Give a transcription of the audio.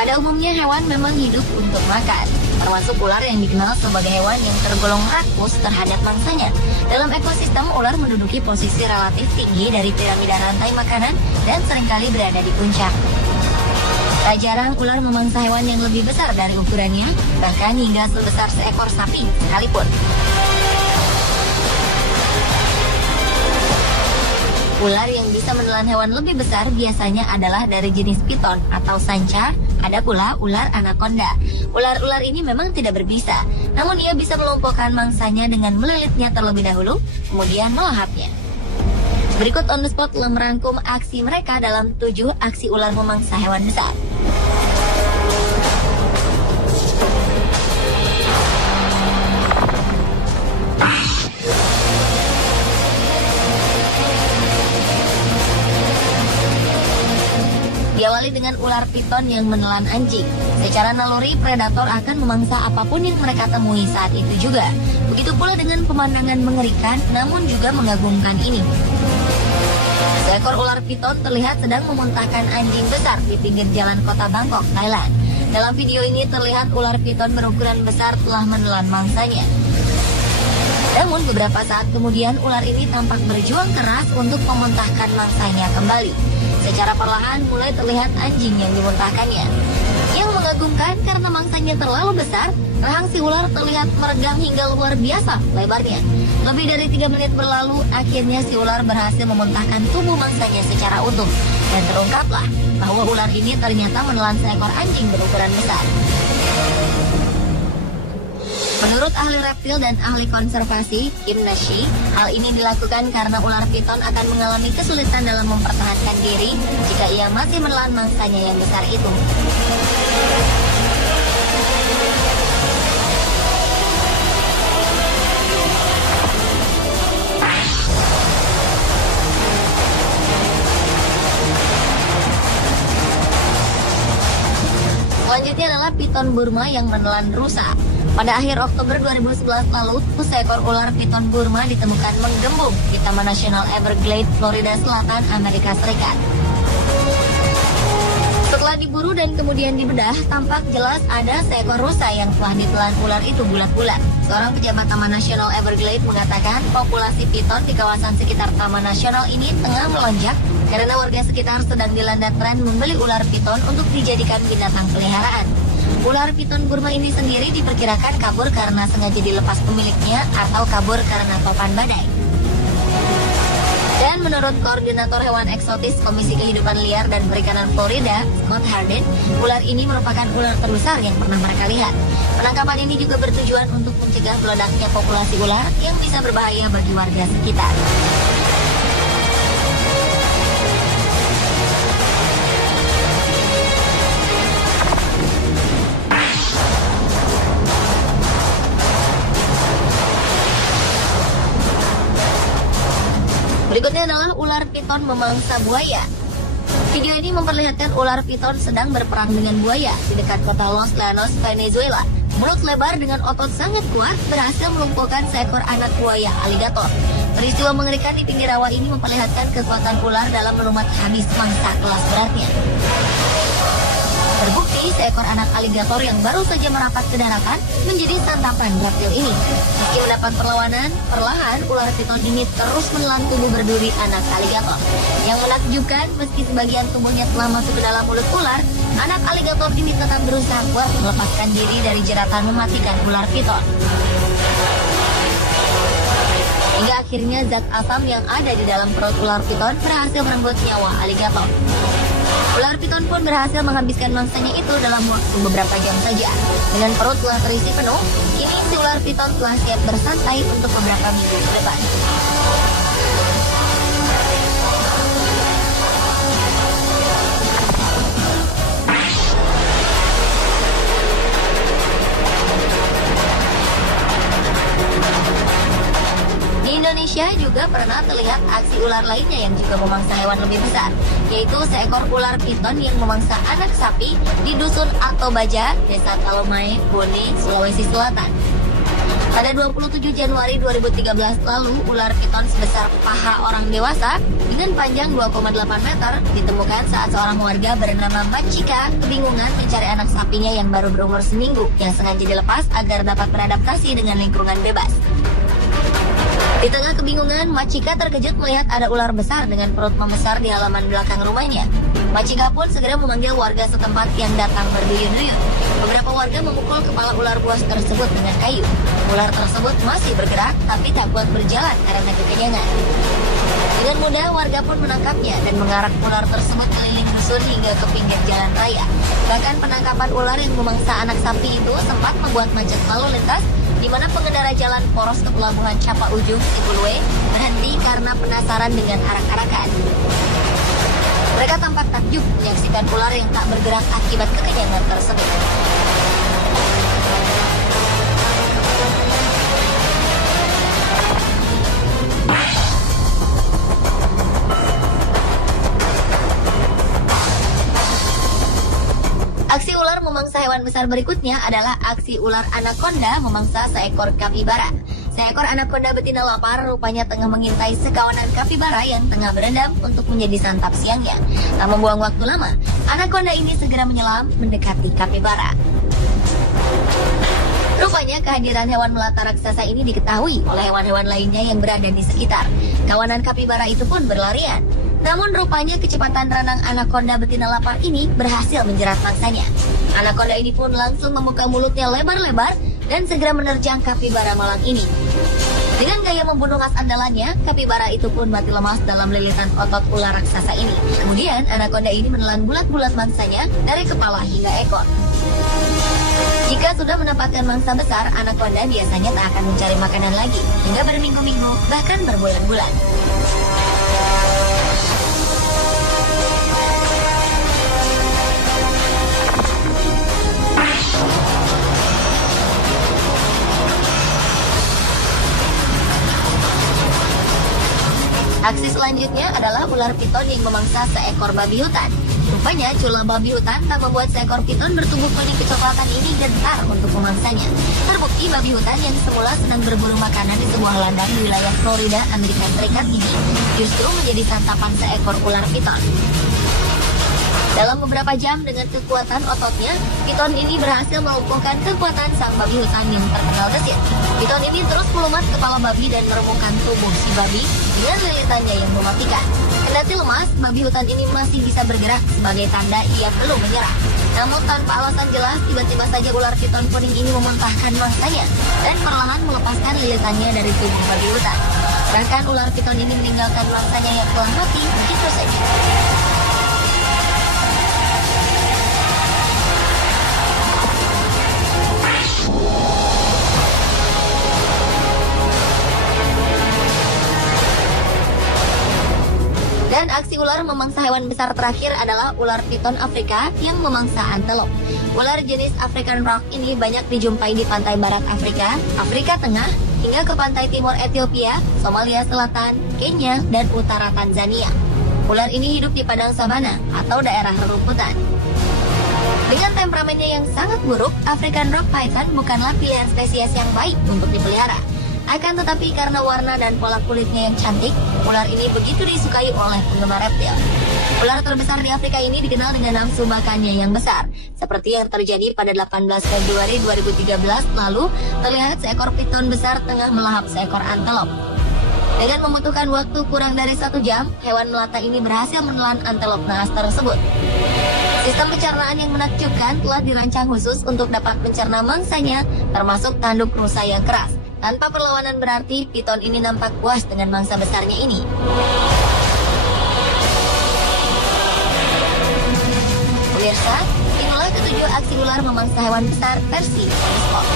Pada umumnya hewan memang hidup untuk makan, termasuk ular yang dikenal sebagai hewan yang tergolong rakus terhadap mangsanya. Dalam ekosistem, ular menduduki posisi relatif tinggi dari piramida rantai makanan dan seringkali berada di puncak. Tak jarang ular memangsa hewan yang lebih besar dari ukurannya, bahkan hingga sebesar seekor sapi sekalipun. Ular yang bisa menelan hewan lebih besar biasanya adalah dari jenis piton atau sanca. Ada pula ular anaconda. Ular-ular ini memang tidak berbisa, namun ia bisa melumpuhkan mangsanya dengan melilitnya terlebih dahulu, kemudian melahapnya. Berikut on the spot telah merangkum aksi mereka dalam 7 aksi ular memangsa hewan besar. Diawali dengan ular piton yang menelan anjing. Secara naluri, predator akan memangsa apapun yang mereka temui saat itu juga. Begitu pula dengan pemandangan mengerikan namun juga mengagumkan ini. Seekor ular piton terlihat sedang memuntahkan anjing besar di pinggir jalan kota Bangkok, Thailand. Dalam video ini terlihat ular piton berukuran besar telah menelan mangsanya. Namun beberapa saat kemudian ular ini tampak berjuang keras untuk memuntahkan mangsanya kembali. Secara perlahan mulai terlihat anjing yang dimuntahkannya. Yang mengagumkan karena mangsanya terlalu besar, rahang si ular terlihat meregang hingga luar biasa lebarnya. Lebih dari 3 menit berlalu, akhirnya si ular berhasil memuntahkan tubuh mangsanya secara utuh. Dan terungkaplah bahwa ular ini ternyata menelan seekor anjing berukuran besar. Menurut ahli reptil dan ahli konservasi, Kim Nashi, hal ini dilakukan karena ular piton akan mengalami kesulitan dalam mempertahankan diri jika ia masih menelan mangsanya yang besar itu. Selanjutnya adalah piton Burma yang menelan rusa. Pada akhir Oktober 2011 lalu, seekor ular piton Burma ditemukan menggembung di Taman Nasional Everglades, Florida Selatan, Amerika Serikat. Setelah diburu dan kemudian dibedah, tampak jelas ada seekor rusa yang telah ditelan ular itu bulat-bulat. Seorang pejabat Taman Nasional Everglades mengatakan populasi piton di kawasan sekitar Taman Nasional ini tengah melonjak karena warga sekitar sedang dilanda tren membeli ular piton untuk dijadikan binatang peliharaan. Ular piton Burma ini sendiri diperkirakan kabur karena sengaja dilepas pemiliknya atau kabur karena topan badai. Dan menurut Koordinator Hewan Eksotis Komisi Kehidupan Liar dan Perikanan Florida, Scott Harden, ular ini merupakan ular terbesar yang pernah mereka lihat. Penangkapan ini juga bertujuan untuk mencegah meledaknya populasi ular yang bisa berbahaya bagi warga sekitar. Berikutnya adalah ular piton memangsa buaya. Video ini memperlihatkan ular piton sedang berperang dengan buaya di dekat kota Los Llanos, Venezuela. Mulut lebar dengan otot sangat kuat berhasil melumpuhkan seekor anak buaya aligator. Peristiwa mengerikan di pinggir rawa ini memperlihatkan kekuatan ular dalam melumat habis mangsa kelas beratnya. Terbukti seekor anak aligator yang baru saja merapat ke daratan menjadi santapan reptil ini. Meski mendapat perlawanan, perlahan ular piton ini terus menelan tubuh berduri anak aligator. Yang menakjubkan, meski sebagian tubuhnya telah masuk ke dalam mulut ular, anak aligator ini tetap berusaha kuat melepaskan diri dari jeratan mematikan ular piton. Hingga akhirnya zat asam yang ada di dalam perut ular piton berhasil merenggut nyawa aligator. Ular piton pun berhasil menghabiskan mangsanya itu dalam waktu beberapa jam saja. Dengan perut telah terisi penuh, kini si ular piton telah siap bersantai untuk beberapa minggu ke depan. Di Indonesia juga pernah terlihat aksi ular lainnya yang juga memangsa hewan lebih besar, yaitu seekor ular piton yang memangsa anak sapi di Dusun Atobaja, Desa Talomai, Bone, Sulawesi Selatan. Pada 27 Januari 2013 lalu, ular piton sebesar paha orang dewasa dengan panjang 2,8 meter ditemukan saat seorang warga bernama Machika kebingungan mencari anak sapinya yang baru berumur seminggu yang sengaja dilepas agar dapat beradaptasi dengan lingkungan bebas. Di tengah kebingungan, Machika terkejut melihat ada ular besar dengan perut membesar di halaman belakang rumahnya. Machika pun segera memanggil warga setempat yang datang berduyun-duyun. Beberapa warga memukul kepala ular buas tersebut dengan kayu. Ular tersebut masih bergerak, tapi tak kuat berjalan karena kekenyangan. Dengan mudah, warga pun menangkapnya dan mengarak ular tersebut keliling dusun hingga ke pinggir jalan raya. Bahkan penangkapan ular yang memangsa anak sapi itu sempat membuat macet lalu lintas, di mana pengendara jalan poros ke pelabuhan Capa Ujung, Sibulwe, berhenti karena penasaran dengan arak-arakan. Mereka tampak takjub menyaksikan ular yang tak bergerak akibat kekenyangan tersebut. Aksi ular memangsa hewan besar berikutnya adalah aksi ular anaconda memangsa seekor kapibara. Seekor anaconda betina lapar rupanya tengah mengintai sekawanan kapibara yang tengah berendam untuk menjadi santap siangnya. Tak membuang waktu lama, anaconda ini segera menyelam mendekati kapibara. Rupanya kehadiran hewan melata raksasa ini diketahui oleh hewan-hewan lainnya yang berada di sekitar. Kawanan kapibara itu pun berlarian. Namun rupanya kecepatan renang anaconda betina lapar ini berhasil menjerat mangsanya. Anaconda ini pun langsung membuka mulutnya lebar-lebar dan segera menerjang kapibara malang ini. Dengan gaya membunuh khas andalannya, kapibara itu pun mati lemas dalam lilitan otot ular raksasa ini. Kemudian anaconda ini menelan bulat-bulat mangsanya dari kepala hingga ekor. Jika sudah mendapatkan mangsa besar, anaconda biasanya tak akan mencari makanan lagi hingga berminggu-minggu, bahkan berbulan-bulan. Aksi selanjutnya adalah ular piton yang memangsa seekor babi hutan. Rupanya cula babi hutan tak membuat seekor piton bertubuh kuning kecoklatan ini gentar untuk memangsanya. Terbukti babi hutan yang semula sedang berburu makanan di sebuah ladang di wilayah Florida, Amerika Serikat ini justru menjadi santapan seekor ular piton. Dalam beberapa jam dengan kekuatan ototnya, piton ini berhasil melumpuhkan kekuatan sang babi hutan yang terkenal gesit. Piton ini terus melumat kepala babi dan meremukkan tubuh si babi dengan lilitannya yang mematikan. Kendati lemas, babi hutan ini masih bisa bergerak sebagai tanda ia belum menyerah. Namun tanpa alasan jelas, tiba-tiba saja ular piton kuning ini memuntahkan mangsanya dan perlahan melepaskan lilitannya dari tubuh babi hutan. Bahkan ular piton ini meninggalkan mangsanya yang telah mati begitu saja. Dan aksi ular memangsa hewan besar terakhir adalah ular piton Afrika yang memangsa antelop. Ular jenis African rock ini banyak dijumpai di pantai barat Afrika, Afrika Tengah, hingga ke pantai timur Ethiopia, Somalia Selatan, Kenya, dan utara Tanzania. Ular ini hidup di padang sabana atau daerah rerumputan. Dengan temperamennya yang sangat buruk, African rock python bukanlah pilihan spesies yang baik untuk dipelihara. Akan tetapi karena warna dan pola kulitnya yang cantik, ular ini begitu disukai oleh penggemar reptil. Ular terbesar di Afrika ini dikenal dengan nafsu makannya yang besar. Seperti yang terjadi pada 18 Februari 2013 lalu, terlihat seekor piton besar tengah melahap seekor antelop. Dengan membutuhkan waktu kurang dari 1 jam, hewan melata ini berhasil menelan antelop naas tersebut. Sistem pencernaan yang menakjubkan telah dirancang khusus untuk dapat mencerna mangsanya, termasuk tanduk rusa yang keras. Tanpa perlawanan berarti, piton ini nampak puas dengan mangsa besarnya ini. Pemirsa, inilah ketujuh aksi ular memangsa hewan besar versi Spot.